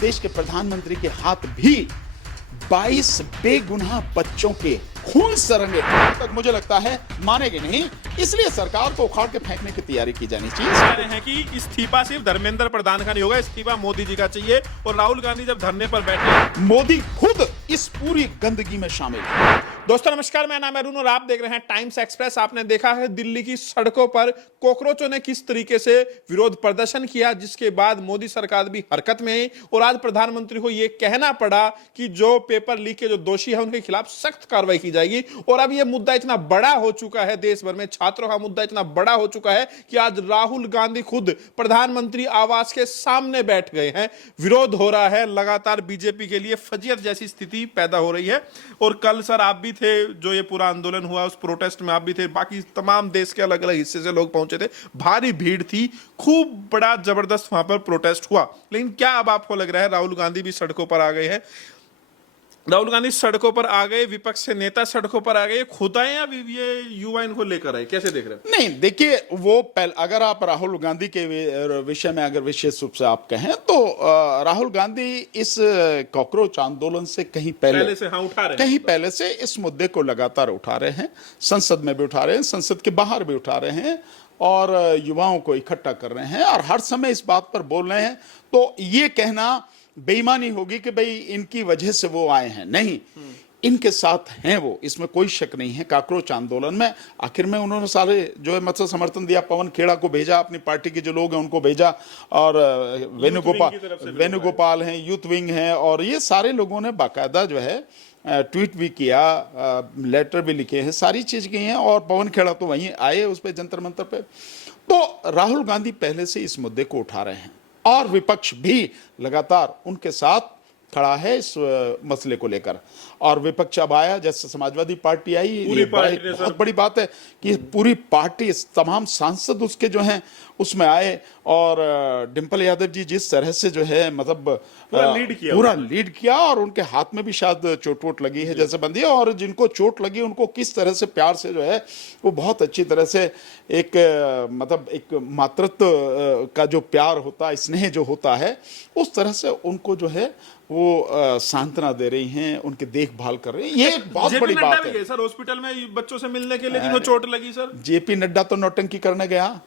देश के प्रधानमंत्री के हाथ भी 22 बेगुनाह बच्चों के खून से रंगे तक मुझे लगता है मानेंगे नहीं, इसलिए सरकार को उखाड़ के फेंकने की तैयारी की जानी चाहिए। कह रहे हैं कि इस्तीफा सिर्फ धर्मेंद्र प्रधान का नहीं होगा, इस्तीफा मोदी जी का चाहिए। और राहुल गांधी जब धरने पर बैठे, मोदी खुद इस पूरी गंदगी में शामिल है। दोस्तों नमस्कार, मैं नाम है अरुण और आप देख रहे हैं टाइम्स एक्सप्रेस। आपने देखा है दिल्ली की सड़कों पर कॉकरोचों ने किस तरीके से विरोध प्रदर्शन किया, जिसके बाद मोदी सरकार भी हरकत में आई और आज प्रधानमंत्री को यह कहना पड़ा कि जो पेपर लीक के जो दोषी है उनके खिलाफ सख्त कार्रवाई की जाएगी। और अब यह मुद्दा इतना बड़ा हो चुका है, देश भर में छात्रों का मुद्दा इतना बड़ा हो चुका है कि आज राहुल गांधी खुद प्रधानमंत्री आवास के सामने बैठ गए हैं। विरोध हो रहा है, लगातार बीजेपी के लिए फजीयत जैसी स्थिति पैदा हो रही है। और कल सर आप भी थे, जो ये पूरा आंदोलन हुआ उस प्रोटेस्ट में आप भी थे, बाकी तमाम देश के अलग अलग हिस्से से लोग पहुंचे थे, भारी भीड़ थी, खूब बड़ा जबरदस्त वहां पर प्रोटेस्ट हुआ। लेकिन क्या अब आपको लग रहा है राहुल गांधी भी सड़कों पर आ गए हैं? राहुल गांधी सड़कों पर आ गए, विपक्ष से नेता सड़कों पर आ गए, खुद आए या ये युवा इनको लेकर आए, कैसे देख रहे हैं? नहीं देखिए, वो अगर आप राहुल गांधी के विषय में अगर विशेष रूप से आप कहें तो राहुल गांधी इस कॉकरोच आंदोलन से कहीं पहले से उठा रहे हैं, कहीं पहले से इस मुद्दे को लगातार उठा रहे हैं। संसद में भी उठा रहे हैं, संसद के बाहर भी उठा रहे हैं और युवाओं को इकट्ठा कर रहे हैं और हर समय इस बात पर बोल रहे हैं। तो ये कहना बेईमानी होगी कि भाई इनकी वजह से वो आए हैं, नहीं, इनके साथ हैं वो, इसमें कोई शक नहीं है। काकरोच आंदोलन में आखिर में उन्होंने सारे जो है मतलब समर्थन दिया, पवन खेड़ा को भेजा, अपनी पार्टी के जो लोग हैं उनको भेजा, और वेणुगोपाल हैं, यूथ विंग हैं, और ये सारे लोगों ने बाकायदा जो है ट्वीट भी किया, लेटर भी लिखे हैं, सारी चीज की हैं। और पवन खेड़ा तो वहीं आए उस पर जंतर मंतर पे। तो राहुल गांधी पहले से इस मुद्दे को उठा रहे हैं और विपक्ष भी लगातार उनके साथ खड़ा है इस मसले को लेकर। और विपक्ष अब आया, जैसे समाजवादी पार्टी आई, ये बहुत बड़ी बात है कि पूरी पार्टी, तमाम सांसद उसके जो हैं उसमें आए। और डिंपल यादव जी जिस तरह से जो है मतलब पूरा लीड किया और उनके हाथ में भी शायद चोट वोट लगी है जैसे बंदी है, और जिनको चोट लगी उनको किस तरह से प्यार से जो है वो बहुत अच्छी तरह से एक मतलब एक मातृत्व का जो प्यार होता है, स्नेह जो होता है, उस तरह से उनको जो है वो सांत्वना दे रही हैं, उनकी देखभाल कर रही हैं। ये एक बहुत बड़ी बात है। सर हॉस्पिटल में बच्चों से मिलने के लिए, जिनको चोट लगी सर, जेपी नड्डा तो नौटंकी करने गया,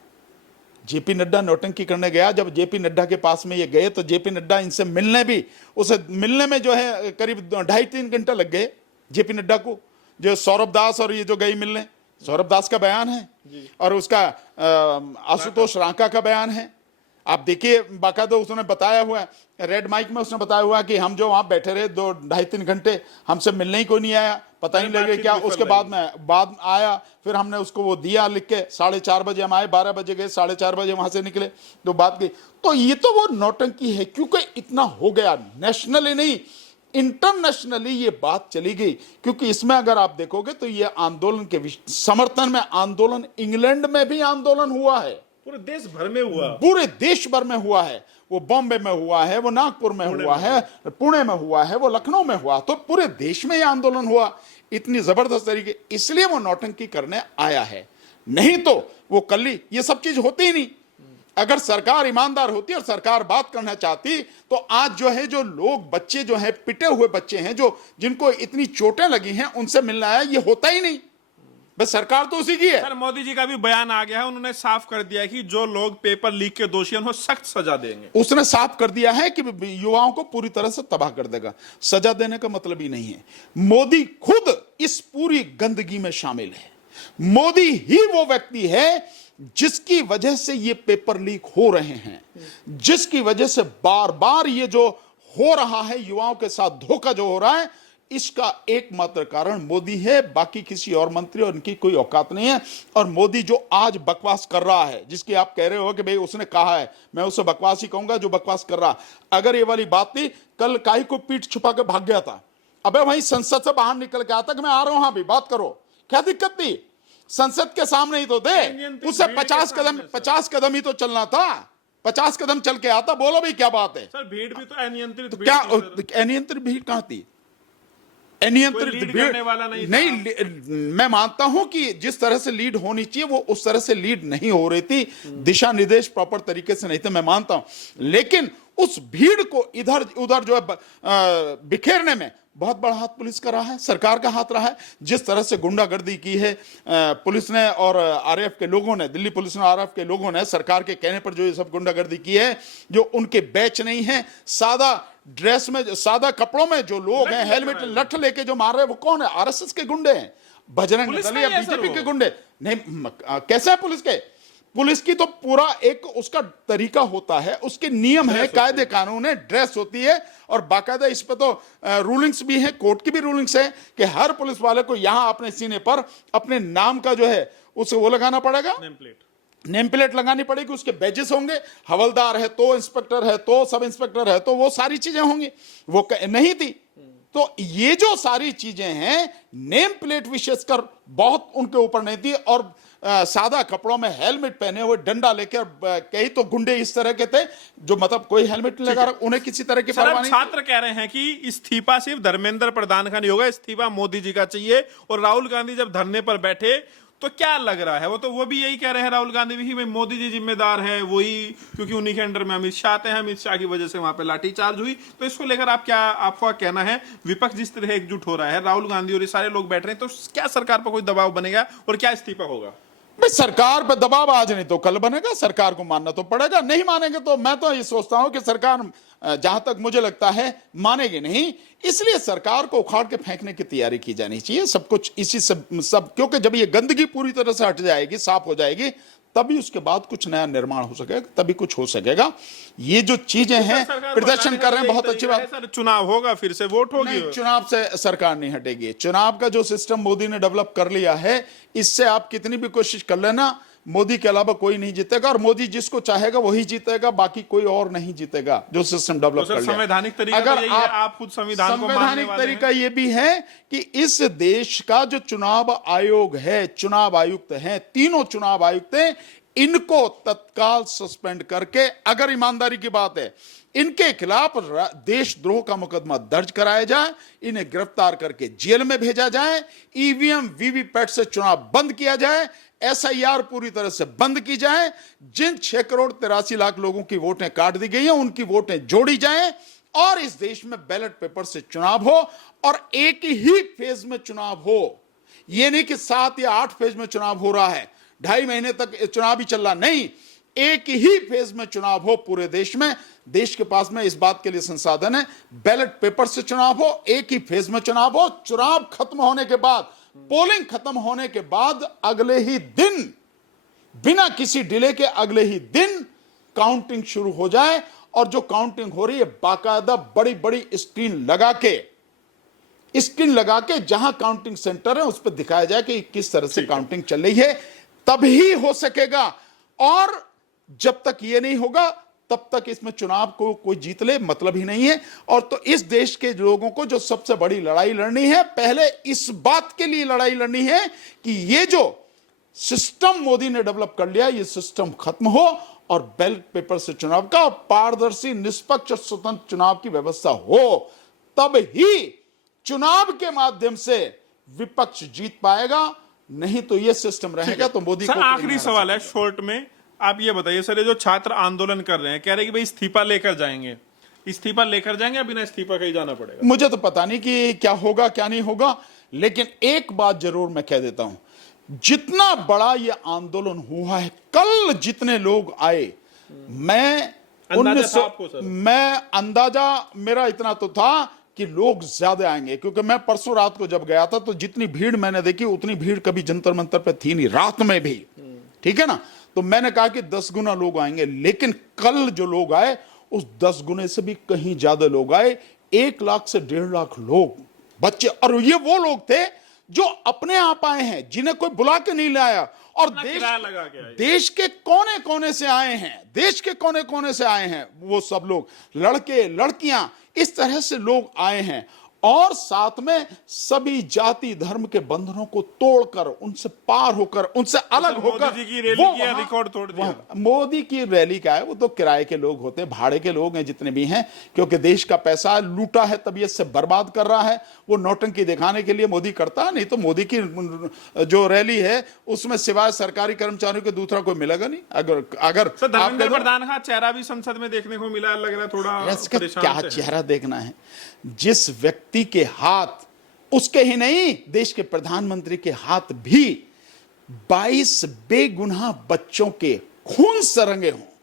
जेपी नड्डा नौटंकी करने गया। जब जेपी नड्डा के पास में ये गए तो जेपी नड्डा इनसे मिलने भी, उसे मिलने में जो है करीब 2.5-3 घंटे लग गए जेपी नड्डा को। जो सौरभ दास और ये जो गई मिलने, सौरभ दास का बयान है और उसका आशुतोष रांका का बयान है। आप देखिए, बाकायदा उसने बताया हुआ है, रेड माइक में उसने बताया हुआ कि हम जो वहां बैठे रहे 2-2.5-3 घंटे, हमसे मिलने ही कोई नहीं आया, पता ही नहीं लगे क्या। उसके बाद आया, फिर हमने उसको वो दिया लिख के, 4:30 बजे हम आए, 12 बजे गए, 4:30 बजे वहां से निकले, तो बात गई। तो ये तो वो नौटंकी है, क्योंकि इतना हो गया, नेशनली नहीं इंटरनेशनली ये बात चली गई। क्योंकि इसमें अगर आप देखोगे तो ये आंदोलन के समर्थन में आंदोलन, इंग्लैंड में भी आंदोलन हुआ है, पूरे देश भर में हुआ, पूरे देश भर में हुआ है। वो बॉम्बे में हुआ है, वो नागपुर में हुआ है, पुणे में हुआ है, वो लखनऊ में हुआ, तो पूरे देश में ये आंदोलन हुआ इतनी जबरदस्त तरीके। इसलिए वो नौटंकी करने आया है, नहीं तो वो कल्ली ये सब चीज होती ही नहीं। अगर सरकार ईमानदार होती और सरकार बात करना चाहती तो आज जो है जो लोग, बच्चे जो हैं, पिटे हुए बच्चे हैं, जो जिनको इतनी चोटें लगी हैं, उनसे मिलना आया, ये होता ही नहीं। बस सरकार तो उसी की है। सर मोदी जी का भी बयान आ गया है, उन्होंने साफ कर दिया है कि जो लोग पेपर लीक के दोषी हैं उनको सख्त सजा देंगे। उसने साफ कर दिया है कि युवाओं को पूरी तरह से तबाह कर देगा। सजा देने का मतलब ही नहीं है। मोदी खुद इस पूरी गंदगी में शामिल है। मोदी ही वो व्यक्ति है जिसकी वजह से ये पेपर लीक हो रहे हैं, जिसकी वजह से बार बार ये जो हो रहा है, युवाओं के साथ धोखा जो हो रहा है, इसका एकमात्र कारण मोदी है। बाकी किसी और मंत्री और इनकी कोई औकात नहीं है। और मोदी जो आज बकवास कर रहा है, जिसकी आप कह रहे हो कि भाई उसने कहा है, मैं उसे बकवास ही कहूंगा जो बकवास कर रहा। अगर ये वाली बात थी, कल काई को पीठ छुपा के भाग गया था, अबे वहीं संसद से बाहर निकल के आता कि मैं आ रहा हूं, हाँ भी बात करो, क्या दिक्कत थी? संसद के सामने ही तो दे, उससे 50 कदम ही तो चलना था, 50 कदम चल के आता, बोलो भाई क्या बात है। सर भीड़ भी तो अनियंत्रित, तो क्या अनियंत्रित भीड़ कहां थी? अनियंत्रित लीड भीड़ करने वाला नहीं था। मैं मानता हूं कि जिस तरह से लीड होनी चाहिए वो उस तरह से लीड नहीं हो रही थी, दिशा निर्देश प्रॉपर तरीके से नहीं थे, मैं मानता हूं। लेकिन उस भीड़ को इधर उधर जो है बिखेरने में बहुत बड़ा हाथ पुलिस का रहा है, सरकार का हाथ रहा है। जिस तरह से गुंडागर्दी की है पुलिस ने और आरएएफ के लोगों ने, दिल्ली पुलिस ने आरएएफ के लोगों ने सरकार के कहने पर जो ये सब गुंडागर्दी की है, जो उनके बैच नहीं है, सादा ड्रेस में, सादा कपड़ों में जो लोग हैं, हेलमेट लठ लेके जो मार रहे हैं, वो कौन है? आरएसएस के गुंडे हैं, बजरंग दल या बीजेपी के गुंडे नहीं। कैसे है पुलिस के? पुलिस की तो पूरा एक उसका तरीका होता है, उसके नियम है, कायदे कानून है, ड्रेस होती है, और बाकायदा इस पे तो रूलिंग्स भी है, कोर्ट की भी रूलिंग्स है कि हर पुलिस वाले को यहां अपने सीने पर अपने नाम का जो है उसे वो लगाना पड़ेगा, नेम प्लेट लगानी पड़ेगी, उसके बैजेस होंगे, हवलदार है तो, इंस्पेक्टर है तो, सब इंस्पेक्टर है तो, वो सारी चीजें होंगी, वो नहीं थी। तो ये जो सारी चीजें हैं, नेम प्लेट विशेषकर बहुत उनके ऊपर नहीं थी, और सादा कपड़ों में हेलमेट पहने हुए, डंडा लेकर, कई तो गुंडे इस तरह के थे जो मतलब कोई हेलमेट लगा रहा, उन्हें किसी तरह की परवाह नहीं। छात्र कह रहे हैं कि इस्तीफा सिर्फ धर्मेंद्र प्रधान का नहीं होगा, इस्तीफा मोदी जी का चाहिए। और राहुल गांधी जब धरने पर बैठे तो क्या लग रहा है, वो भी यही कह रहे हैं, राहुल गांधी भी, भाई मोदी जी जिम्मेदार है, वही, क्योंकि उन्हीं के अंडर में अमित शाह आते हैं, अमित शाह की वजह से वहां पे लाठीचार्ज हुई। तो इसको लेकर आपका कहना है, विपक्ष जिस तरह एकजुट हो रहा है, राहुल गांधी और ये सारे लोग बैठ रहे हैं, तो क्या सरकार पर कोई दबाव बनेगा और क्या इस्तीफा होगा? भाई सरकार पर दबाव आज नहीं तो कल बनेगा, सरकार को मानना तो पड़ेगा। नहीं मानेंगे तो मैं तो ये सोचता हूं कि सरकार जहां तक मुझे लगता है मानेगी नहीं, इसलिए सरकार को उखाड़ के फेंकने की तैयारी की जानी चाहिए। सब कुछ इसी सब क्योंकि जब ये गंदगी पूरी तरह से हट जाएगी, साफ हो जाएगी, तभी उसके बाद कुछ नया निर्माण हो सकेगा, तभी कुछ हो सकेगा। ये जो चीजें हैं, प्रदर्शन कर रहे हैं, बहुत अच्छी बात। सर चुनाव होगा, फिर से वोट होगी, चुनाव से सरकार नहीं हटेगी। चुनाव का जो सिस्टम मोदी ने डेवलप कर लिया है, इससे आप कितनी भी कोशिश कर लेना, मोदी के अलावा कोई नहीं जीतेगा, और मोदी जिसको चाहेगा वही जीतेगा, बाकी कोई और नहीं जीतेगा। जो सिस्टम डेवलप कर लिया, संवैधानिक तरीका अगर आप खुद संविधान को संवैधानिक तरीका ये भी है कि इस देश का जो चुनाव आयोग है, चुनाव आयुक्त हैं, तीनों चुनाव आयुक्त हैं, इनको तत्काल सस्पेंड करके, अगर ईमानदारी की बात है, इनके खिलाफ देशद्रोह का मुकदमा दर्ज कराया जाए, इन्हें गिरफ्तार करके जेल में भेजा जाए, ईवीएम वीवीपैट से चुनाव बंद किया जाए, एसआईआर पूरी तरह से बंद की जाए, जिन 6 करोड़ 83 लाख लोगों की वोटें काट दी गई हैं उनकी वोटें जोड़ी जाएं, और इस देश में बैलेट पेपर से चुनाव हो, और एक ही फेज में चुनाव हो। यह नहीं कि 7 या 8 फेज में चुनाव हो रहा है, 2.5 महीने तक चुनाव ही चल रहा, नहीं, एक ही फेज में चुनाव हो पूरे देश में। देश के पास में इस बात के लिए संसाधन है, बैलेट पेपर से चुनाव हो, एक ही फेज में चुनाव हो, चुनाव खत्म होने के बाद, पोलिंग खत्म होने के बाद अगले ही दिन, बिना किसी डिले के अगले ही दिन काउंटिंग शुरू हो जाए, और जो काउंटिंग हो रही है बाकायदा बड़ी बड़ी स्क्रीन लगा के जहां काउंटिंग सेंटर है उस पर दिखाया जाए कि किस तरह से काउंटिंग चल रही है, तभी हो सकेगा। और जब तक ये नहीं होगा तब तक इसमें चुनाव को कोई जीत ले मतलब ही नहीं है। और तो इस देश के लोगों को जो सबसे बड़ी लड़ाई लड़नी है, पहले इस बात के लिए लड़ाई लड़नी है कि ये जो सिस्टम मोदी ने डेवलप कर लिया, ये सिस्टम खत्म हो, और बैलेट पेपर से चुनाव का पारदर्शी, निष्पक्ष और स्वतंत्र चुनाव की व्यवस्था हो, तब ही चुनाव के माध्यम से विपक्ष जीत पाएगा। नहीं तो ये सिस्टम रहेगा तो मोदी को। आखिरी सवाल है शॉर्ट में, आप ये बताइए सर, ये जो छात्र आंदोलन कर रहे हैं, कह रहे हैं कि भाई इस्तीफा लेकर जाएंगे, इस्तीफा लेकर जाएंगे या बिना इस्तीफा के ही जाना पड़ेगा? मुझे तो पता नहीं कि क्या होगा क्या नहीं होगा, लेकिन एक बात जरूर मैं कह देता हूं, जितना बड़ा ये आंदोलन हुआ है, कल जितने लोग आए, मैं अंदाजा मेरा इतना तो था कि लोग ज्यादा आएंगे, क्योंकि मैं परसों रात को जब गया था तो जितनी भीड़ मैंने देखी उतनी भीड़ कभी जंतर मंतर पे थी नहीं, रात में भी, ठीक है ना। तो मैंने कहा कि 10 गुना लोग आएंगे, लेकिन कल जो लोग आए उस 10 गुने से भी कहीं ज्यादा लोग आए। 1 लाख से 1.5 लाख लोग, बच्चे, और ये वो लोग थे जो अपने आप आए हैं, जिन्हें कोई बुला के नहीं लाया, और देश के कोने कोने से आए हैं, देश के कोने कोने से आए हैं वो सब लोग, लड़के लड़कियां, इस तरह से लोग आए हैं। और साथ में सभी जाति धर्म के बंधनों को तोड़कर, उनसे पार होकर, उनसे अलग होकर मोदी जी की रैली वो किया, वहां- रिकॉर्ड तोड़ दिया। मोदी की रैली का है, वो तो किराए के लोग होते हैं, भाड़े के लोग हैं जितने भी हैं, क्योंकि देश का पैसा लूटा है, तबीयत से बर्बाद कर रहा है। वो नौटंकी दिखाने के लिए मोदी करता है, नहीं तो मोदी की जो रैली है उसमें सिवाय सरकारी कर्मचारियों के दूसरा कोई मिलेगा नहीं। अगर अगर सर, आप धर्मेंद्र कह दो- प्रधान का चेहरा भी संसद में देखने को मिला, लग रहा है थोड़ा इसका परेशान क्या से है। चेहरा देखना है? जिस व्यक्ति के हाथ, उसके ही नहीं, देश के प्रधानमंत्री के हाथ भी 22 बेगुनाह बच्चों के खून से रंगे हों।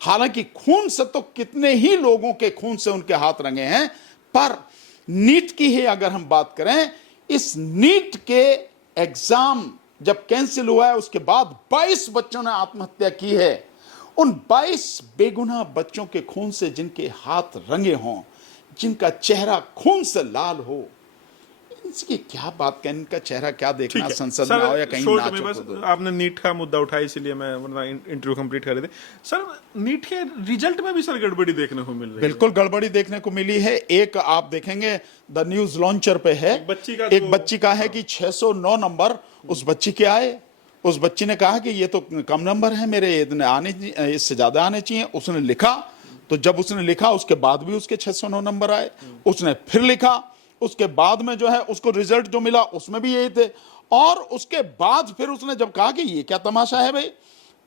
हालांकि खून से तो कितने ही लोगों के खून से उनके हाथ रंगे हैं, पर नीट की ही अगर हम बात करें, इस नीट के एग्जाम जब कैंसिल हुआ है उसके बाद 22 बच्चों ने आत्महत्या की है। उन 22 बेगुनाह बच्चों के खून से जिनके हाथ रंगे हों, जिनका चेहरा खून से लाल हो, इसकी क्या बात करें? इनका चेहरा क्या देखना, ठीक है। संसद में आओ या सर, कहीं शॉर्ट नाचो में बस कूदो। आपने नीट का मुद्दा उठाया, इसलिए मैं वरना इंटरव्यू कंप्लीट कर रहे थे। सर, नीट के रिजल्ट में भी सर गड़बड़ी देखने को मिल रही है। बिल्कुल गड़बड़ी देखने को मिली है। एक आप देखेंगे द न्यूज लॉन्चर पे है, एक बच्ची का है कि 609 नंबर उस बच्ची के आए। उस बच्ची ने कहा कि ये तो कम नंबर है मेरे, इतने आने, इससे ज्यादा आने चाहिए। उसने लिखा, तो जब उसने लिखा उसके बाद भी उसके 609 नंबर आए। उसने फिर लिखा, उसके बाद में जो है उसको रिजल्ट जो मिला उसमें भी यही थे। और उसके बाद फिर उसने जब कहा कि ये क्या तमाशा है भाई,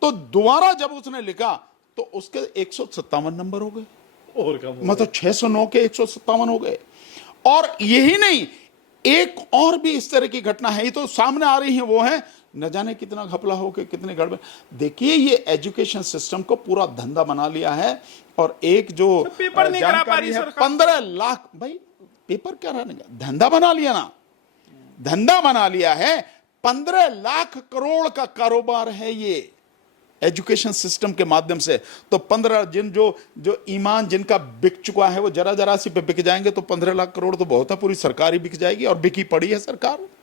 तो दोबारा जब उसने लिखा तो उसके 157 नंबर हो गए, और कम हो मतलब 609 के 157 हो गए। और यही नहीं, एक और भी इस तरह की घटना है, ये तो सामने आ रही है, वो है न जाने कितना घपला हो के कितने गड़बड़। देखिए, ये एजुकेशन सिस्टम को पूरा धंधा बना लिया है। और एक जो पेपर नहीं करा पा जानकारी रही है, सरकार। 15 लाख, भाई पेपर क्या रहने का, धंधा बना लिया ना, धंधा बना लिया है। 15 लाख करोड़ का कारोबार है ये एजुकेशन सिस्टम के माध्यम से। तो 15 जो ईमान जिनका बिक चुका है वो जरा जरा सी पे बिक जाएंगे, तो 15 लाख करोड़ तो बहुत है, पूरी सरकार ही बिक जाएगी, और बिकी पड़ी है सरकार।